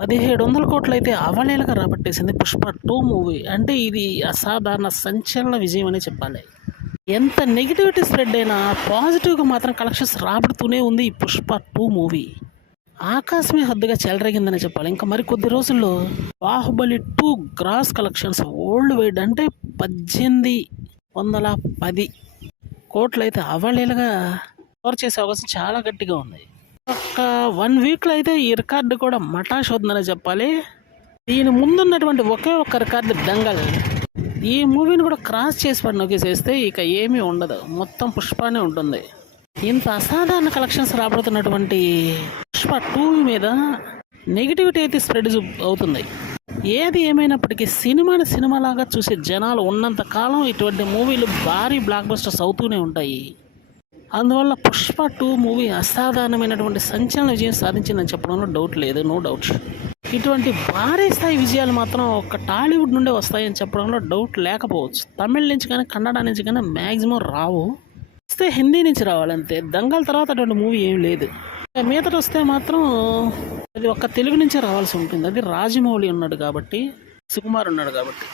1700 కోట్లయితే అవలీలగా రాబట్టేసింది 'పుష్ప 2' మూవీ. అంటే ఇది అసాధారణ సంచలన విజయం అనే చెప్పాలి. ఎంత నెగిటివిటీ స్ప్రెడ్ అయినా పాజిటివ్గా మాత్రం కలెక్షన్స్ రాబడుతూనే ఉంది ఈ 'పుష్ప 2' మూవీ. ఆకాశమే హద్దుగా చెలరేగిందని చెప్పాలి. ఇంకా మరి కొద్ది రోజుల్లో 'Baahubali 2' gross collections world wide అంటే 1810 కోట్లయితే అవలీలగా కవర్ చేసే అవకాశం చాలా గట్టిగా ఉంది. ఒక 1 వీక్లో అయితే ఈ రికార్డు కూడా మటాష్ అవుతుందని చెప్పాలి. దీని ముందున్నటువంటి ఒకే ఒక్క రికార్డు 'దంగల్'. ఈ మూవీని కూడా క్రాస్ చేసి నొక్కేసేస్తే ఇక ఏమీ ఉండదు, మొత్తం పుష్పనే ఉంటుంది. ఇంత అసాధారణ కలెక్షన్స్ రాబడుతున్నటువంటి 'పుష్ప 2' మీద నెగిటివిటీ అయితే స్ప్రెడ్ అవుతుంది. ఏది ఏమైనప్పటికీ సినిమాని సినిమాలాగా చూసే జనాలు ఉన్నంత కాలం ఇటువంటి మూవీలు భారీ బ్లాక్ బస్టర్స్ అవుతూనే ఉంటాయి. అందువల్ల 'పుష్ప 2' మూవీ అసాధారణమైనటువంటి సంచలన విజయం సాధించిందని చెప్పడంలో డౌట్ లేదు, నో డౌట్. ఇటువంటి భారీ స్థాయి విజయాలు మాత్రం ఒక టాలీవుడ్ నుండే వస్తాయని చెప్పడంలో డౌట్ లేకపోవచ్చు. తమిళ నుంచి కానీ కన్నడ నుంచి కానీ మ్యాక్సిమం రావు, వస్తే హిందీ నుంచి రావాలంతే. 'దంగల్' తర్వాత అటువంటి మూవీ ఏం లేదు. మీదట వస్తే మాత్రం అది ఒక్క తెలుగు నుంచే రావాల్సి ఉంటుంది. అది రాజమౌళి ఉన్నాడు కాబట్టి, సుకుమార్ ఉన్నాడు కాబట్టి.